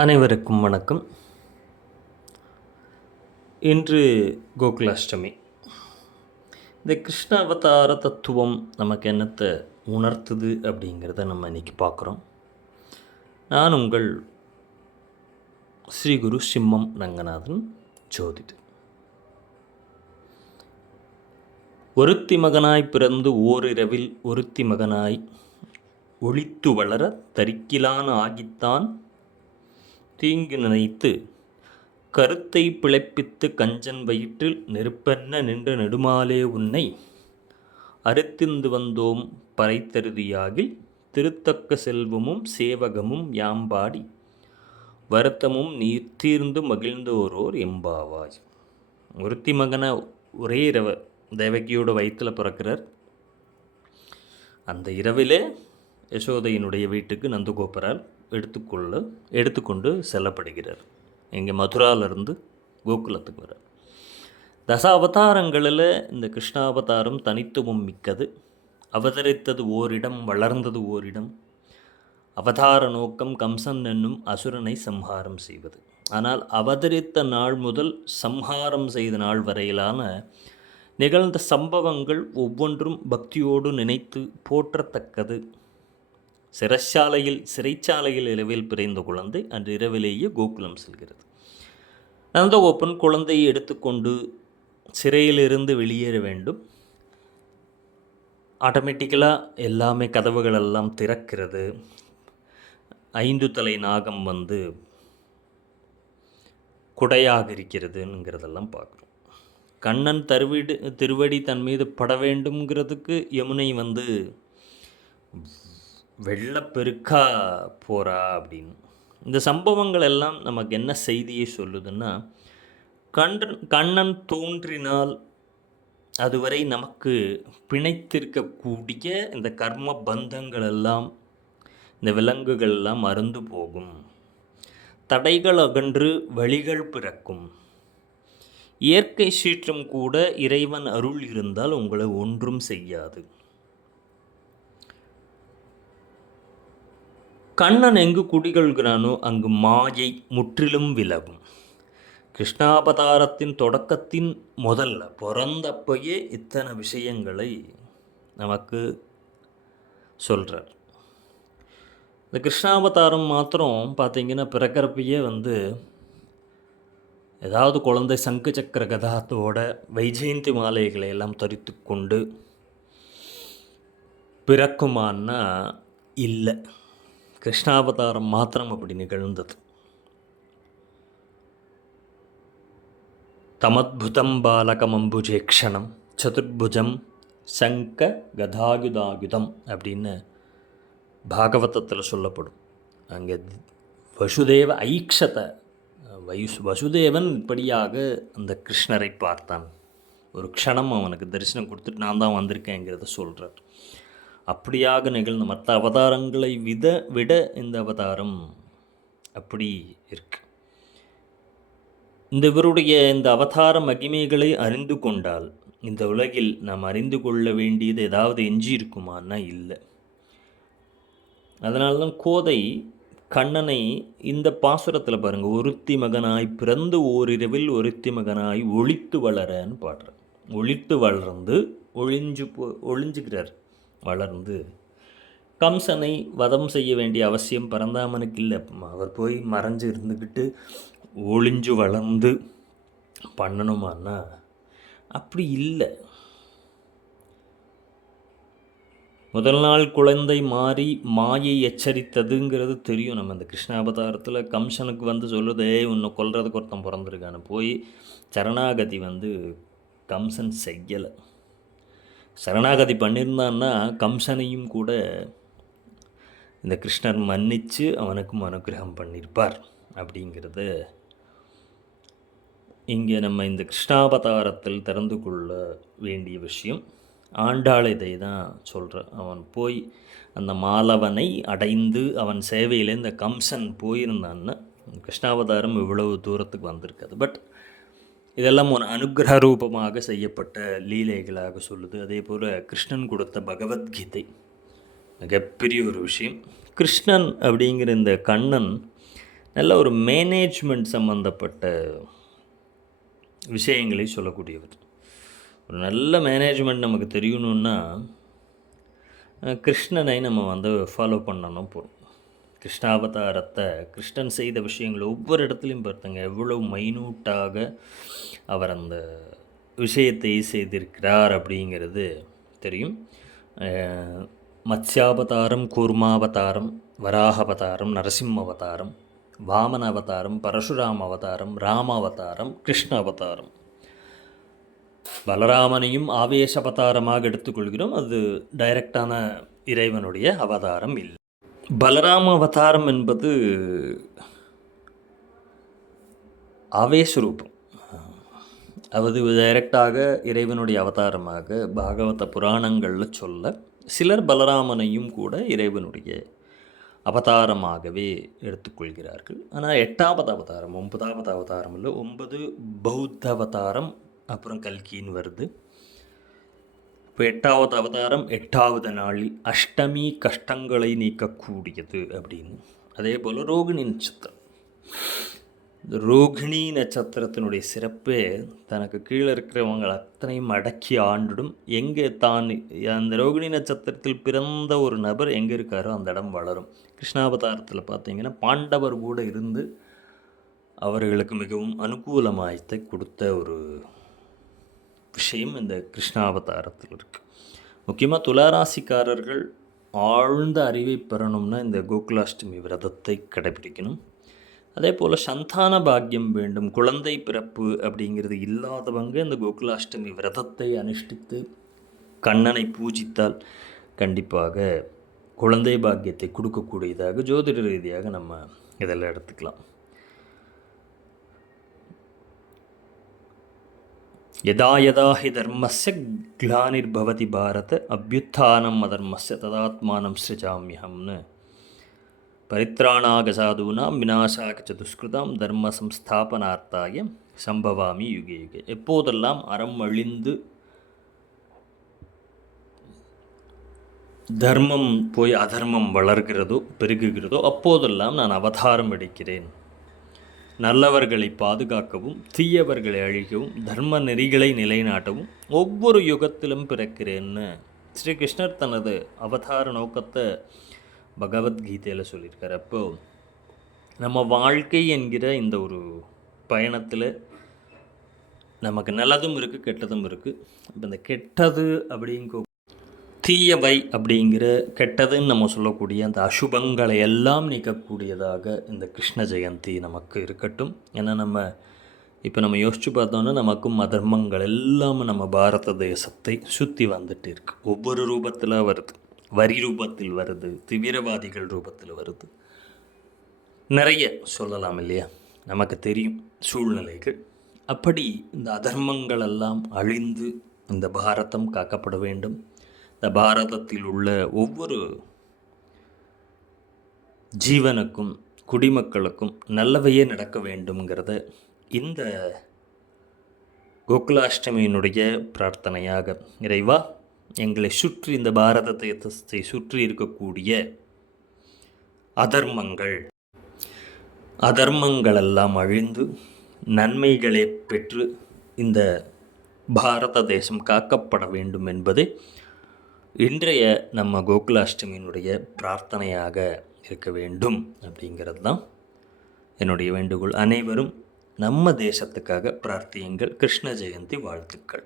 அனைவருக்கும் வணக்கம். இன்று கோகுலாஷ்டமி. இந்த கிருஷ்ண அவதார தத்துவம் நமக்கு என்னத்தை உணர்த்துது அப்படிங்கிறத நம்ம இன்றைக்கி பார்க்குறோம். நான் உங்கள் ஸ்ரீ குரு சிம்மம் ரங்கநாதன் ஜோதிடு ஒருத்தி மகனாய் பிறந்து ஓரிரவில் ஒருத்தி மகனாய் ஒளித்து வளர தரிக்கிலான் ஆகித்தான் தீங்கு நினைத்து கருத்தை பிழைப்பித்து கஞ்சன் வயிற்றில் நெருப்பென்ன நின்ற நெடுமாலே உன்னை அறுத்திந்து வந்தோம் பறைத்தருதியாகில் திருத்தக்க செல்வமும் சேவகமும் யாம்பாடி வருத்தமும் நீர் தீர்ந்து மகிழ்ந்தோரோர் எம்பாவாய். ஒருத்தி மகனை ஒரே இரவு தேவகியோட வயிற்றில் பிறக்கிறார். அந்த இரவிலே யசோதையினுடைய வீட்டுக்கு நந்தகோபரால் எடுத்துக்கொள்ள எடுத்துக்கொண்டு செல்லப்படுகிறார். இங்கே மதுராவிலிருந்து கோகுலத்துக்கு வர தசாவதாரங்களில் இந்த கிருஷ்ணாவதாரம் தனித்துவம் மிக்கது. அவதரித்தது ஓரிடம் வளர்ந்தது ஓரிடம். அவதார நோக்கம் கம்சன் என்னும் அசுரனை சம்ஹாரம் செய்வது. ஆனால் அவதரித்த நாள் முதல் சம்ஹாரம் செய்த நாள் வரையிலான நிகழ்ந்த சம்பவங்கள் ஒவ்வொன்றும் பக்தியோடு நினைத்து போற்றத்தக்கது. சிறைச்சாலையில் சிறைச்சாலையில் இரவில் பிறந்த குழந்தை அன்று இரவிலேயே கோகுலம் செல்கிறது. நந்தகோபன் குழந்தையை எடுத்துக்கொண்டு சிறையிலிருந்து வெளியேற வேண்டும். ஆட்டோமேட்டிக்கலாக எல்லாமே கதவுகள் எல்லாம் திறக்கிறது. ஐந்து தலை நாகம் வந்து குடையாக இருக்கிறதுங்கிறதெல்லாம் பார்க்குறோம் கண்ணன் தருவிடு திருவடி தன் மீது பட வேண்டும்ங்கிறதுக்கு யமுனை வந்து வெள்ளப்பெருக்கா போகிறா அப்படின்னு. இந்த சம்பவங்கள் எல்லாம் நமக்கு என்ன செய்தியை சொல்லுதுன்னா கண்ணன் கண்ணன் தோன்றினால் அதுவரை நமக்கு பிணைத்திருக்கக்கூடிய இந்த கர்ம பந்தங்கள் எல்லாம் இந்த விலங்குகள் எல்லாம் அருந்து போகும். தடைகள் அகன்று வழிகள் பிறக்கும். இயற்கை சீற்றம் கூட இறைவன் அருள் இருந்தால் உங்களை ஒன்றும் செய்யாது. கண்ணன் எங்கு குடிகொள்கிறானோ அங்கு மாயை முற்றிலும் விலகும். கிருஷ்ணாவதாரத்தின் தொடக்கத்தின் முதல்ல பிறந்தப்பயே இத்தனை விஷயங்களை நமக்கு சொல்கிறார் இந்த கிருஷ்ணாவதாரம் மாத்திரம் பார்த்திங்கன்னா பிறக்கிறப்பையே வந்து ஏதாவது குழந்தை சங்கு சக்கர கதாத்தோட வைஜெயந்தி மாலைகளை எல்லாம் தரித்து கொண்டு பிறக்குமான்னா இல்லை. கிருஷ்ணாவதாரம் மாத்திரம் அப்படி நிகழ்ந்தது. தமத்புதம் பாலகமம்புஜேக்ஷணம் சதுர்புஜம் சங்க கதாயுதாயுதம் அப்படின்னு பாகவதத்தில் சொல்லப்படும். அங்கே வசுதேவ ஐக்ஷத்தை வயுஸ் வசுதேவன் இப்படியாக அந்த கிருஷ்ணரை பார்த்தான். ஒரு க்ஷணம் அவனுக்கு தரிசனம் கொடுத்துட்டு நான் தான் வந்திருக்கேங்கிறத சொல்கிறார் அப்படியாக நிகழ்ந்த மற்ற அவதாரங்களை வித விட இந்த அவதாரம் அப்படி இருக்கு. இந்த இவருடைய இந்த அவதார மகிமைகளை அறிந்து கொண்டால் இந்த உலகில் நாம் அறிந்து கொள்ள வேண்டியது ஏதாவது எஞ்சி இருக்குமான்னா இல்லை. அதனால தான் கோதை கண்ணனை இந்த பாசுரத்தில் பாருங்கள் ஒருத்தி மகனாய் பிறந்து ஓரிரவில் ஒருத்தி மகனாய் ஒழித்து வளரன்னு பாடுறார். ஒழித்து வளர்ந்து ஒழிஞ்சு போ ஒழிஞ்சுக்கிறார் வளர்ந்து கம்சனை வதம் செய்ய வேண்டிய அவசியம் பரந்தாமனுக்கு இல்லை அவர் போய் மறைஞ்சு இருந்துக்கிட்டு ஒளிஞ்சு வளர்ந்து பண்ணணுமான்னா அப்படி இல்லை. முதல் நாள் குழந்தை மாறி மாயை எச்சரித்ததுங்கிறது தெரியும். நம்ம இந்த கிருஷ்ணாவதாரத்தில் கம்சனுக்கு வந்து சொல்லுதே உன்னை கொல்றதுக்கு ஒருத்தன் பிறந்திருக்கான்னு போய் சரணாகதி வந்து கம்சன் செய்யலை. சரணாகதி பண்ணியிருந்தான்னா கம்சனையும் கூட இந்த கிருஷ்ணர் மன்னித்து அவனுக்கும் அனுகிரகம் பண்ணியிருப்பார் அப்படிங்கிறத இங்கே நம்ம இந்த கிருஷ்ணாவதாரத்தில் திறந்து கொள்ள வேண்டிய விஷயம். ஆண்டாள் இதை தான் சொல்கிறான் அவன் போய் அந்த மாலவனை அடைந்து அவன் சேவையில் இந்த கம்சன் போயிருந்தான்னா கிருஷ்ணாவதாரம் இவ்வளவு தூரத்துக்கு வந்திருக்காது. பட் இதெல்லாம் ஒரு அனுகிரக ரூபமாக செய்யப்பட்ட லீலைகளாக சொல்லுது. அதே போல் கிருஷ்ணன் கொடுத்த பகவத்கீதை. மிகப்பெரிய ஒரு விஷயம். கிருஷ்ணன் அப்படிங்கிற இந்த கண்ணன் நல்ல ஒரு மேனேஜ்மெண்ட் சம்மந்தப்பட்ட விஷயங்களை சொல்லக்கூடியவர். ஒரு நல்ல மேனேஜ்மெண்ட் நமக்கு தெரியணுன்னா கிருஷ்ணனை நம்ம வந்து ஃபாலோ பண்ணணும் போகிறோம் கிருஷ்ணாவதாரத்தை கிருஷ்ணன் செய்த விஷயங்கள் ஒவ்வொரு இடத்துலையும் பார்த்துங்க. எவ்வளவு மைனூட்டாக அவர் அந்த விஷயத்தை செய்திருக்கிறார் அப்படிங்கிறது தெரியும். மத்ஸ்யாவதாரம் கூர்மாவதாரம் வராகவதாரம் நரசிம்ம அவதாரம் வாமன அவதாரம் பரசுராம அவதாரம் ராம அவதாரம் கிருஷ்ண அவதாரம் பலராமனையும் ஆவேச அவதாரமாக எடுத்துக்கொள்கிறோம். அது டைரக்டான இறைவனுடைய அவதாரம் இல்லை. பலராம அவதாரம் என்பது ஆவேசரூபம். அது டைரக்டாக இறைவனுடைய அவதாரமாக பாகவத புராணங்களில் சொல்ல சிலர் பலராமனையும் கூட இறைவனுடைய அவதாரமாகவே எடுத்துக்கொள்கிறார்கள். ஆனால் எட்டாவது அவதாரம் ஒன்பதாவது அவதாரம் இல்லை ஒன்பது பௌத்த அவதாரம் அப்புறம் கல்கின்னு வருது. இப்போ எட்டாவது அவதாரம் எட்டாவது நாளில் அஷ்டமி கஷ்டங்களை நீக்கக்கூடியது அப்படின்னு. அதே போல் ரோகிணி நட்சத்திரம். இந்த ரோகிணி நட்சத்திரத்தினுடைய சிறப்பே தனக்கு கீழே இருக்கிறவங்க அத்தனையும் அடக்கி ஆண்டிடும். எங்கே தான் அந்த ரோகிணி நட்சத்திரத்தில் பிறந்த ஒரு நபர் எங்கே இருக்காரோ அந்த இடம் வளரும். கிருஷ்ணாவதாரத்தில் பார்த்தீங்கன்னா பாண்டவர் கூட இருந்து அவர்களுக்கு மிகவும் அனுகூலமாயத்தை கொடுத்த ஒரு விஷயம் இந்த கிருஷ்ணாவதாரத்தில் இருக்குது முக்கியமாக துளாராசிக்காரர்கள் ஆழ்ந்த அறிவை பெறணும்னா இந்த கோகுலாஷ்டமி விரதத்தை கடைபிடிக்கணும். அதே போல் சந்தான பாக்கியம் வேண்டும் குழந்தை பிறப்பு அப்படிங்கிறது இல்லாதவங்க இந்த கோகுலாஷ்டமி விரதத்தை அனுஷ்டித்து கண்ணனை பூஜித்தால் கண்டிப்பாக குழந்தை பாக்கியத்தை கொடுக்கக்கூடியதாக ஜோதிட ரீதியாக நம்ம இதெல்லாம் எடுத்துக்கலாம். யதா யதா ஹி தர்மஸ்ய கிளானிர்பவதி பாரத அபியுத்தானம் அதர்மஸ்ய ததாத்மானம் சிருஜாமியம்னு பரித்ராணாக சாதூனாம் விநாசாக சதுஷ்கிருதாம் தர்ம சம்ஸ்தாபனார்த்தாய சம்பவாமி யுகே யுகே எப்போதெல்லாம் அறம் அழிந்து தர்மம் போய் அதர்மம் வளர்கிறதோ பெருகுகிறதோ அப்போதெல்லாம் நான் அவதாரம் எடுக்கிறேன்। நல்லவர்களை பாதுகாக்கவும் தீயவர்களை அழிக்கவும் தர்ம நெறிகளை நிலைநாட்டவும் ஒவ்வொரு யுகத்திலும் பிறக்கிறேன்னு ஸ்ரீகிருஷ்ணர் தனது அவதார நோக்கத்தை பகவத்கீதையில் சொல்லியிருக்கார். அப்போ நம்ம வாழ்க்கை என்கிற இந்த ஒரு பயணத்தில் நமக்கு நல்லதும் இருக்குது கெட்டதும் இருக்குது இப்போ இந்த கெட்டது அப்படிங்க தீயவை அப்படிங்கிற கெட்டதுன்னு நம்ம சொல்லக்கூடிய அந்த அசுபங்களை எல்லாம் நீக்கக்கூடியதாக இந்த கிருஷ்ண ஜெயந்தி நமக்கு இருக்கட்டும். ஏன்னா நம்ம இப்போ நம்ம யோசித்து பார்த்தோன்னா நமக்கும் அதர்மங்கள் எல்லாம் நம்ம பாரத தேசத்தை சுற்றி வந்துட்டு இருக்கு. ஒவ்வொரு ரூபத்தில் வருது. வரி ரூபத்தில் வருது. தீவிரவாதிகள் ரூபத்தில் வருது. நிறைய சொல்லலாம் இல்லையா? நமக்கு தெரியும் சூழ்நிலைகள். அப்படி இந்த அதர்மங்கள் எல்லாம் அழிந்து இந்த பாரதம் காக்கப்பட வேண்டும். இந்த பாரதத்தில் உள்ள ஒவ்வொரு ஜீவனுக்கும் குடிமக்களுக்கும் நல்லவையே நடக்க வேண்டும்ங்கிறத இந்த கோகுலாஷ்டமியினுடைய பிரார்த்தனையாக. இறைவா எங்களை சுற்றி இந்த பாரத தேசத்தை சுற்றி இருக்கக்கூடிய அதர்மங்கள் அதர்மங்களெல்லாம் அழிந்து நன்மைகளை பெற்று இந்த பாரத தேசம் காக்கப்பட வேண்டும் என்பதே இன்றைய நம்ம கோகுலாஷ்டமியினுடைய பிரார்த்தனையாக இருக்க வேண்டும் அப்படிங்கிறது தான் என்னுடைய வேண்டுகோள். அனைவரும் நம்ம தேசத்துக்காக பிரார்த்தியுங்கள். கிருஷ்ண ஜெயந்தி வாழ்த்துக்கள்.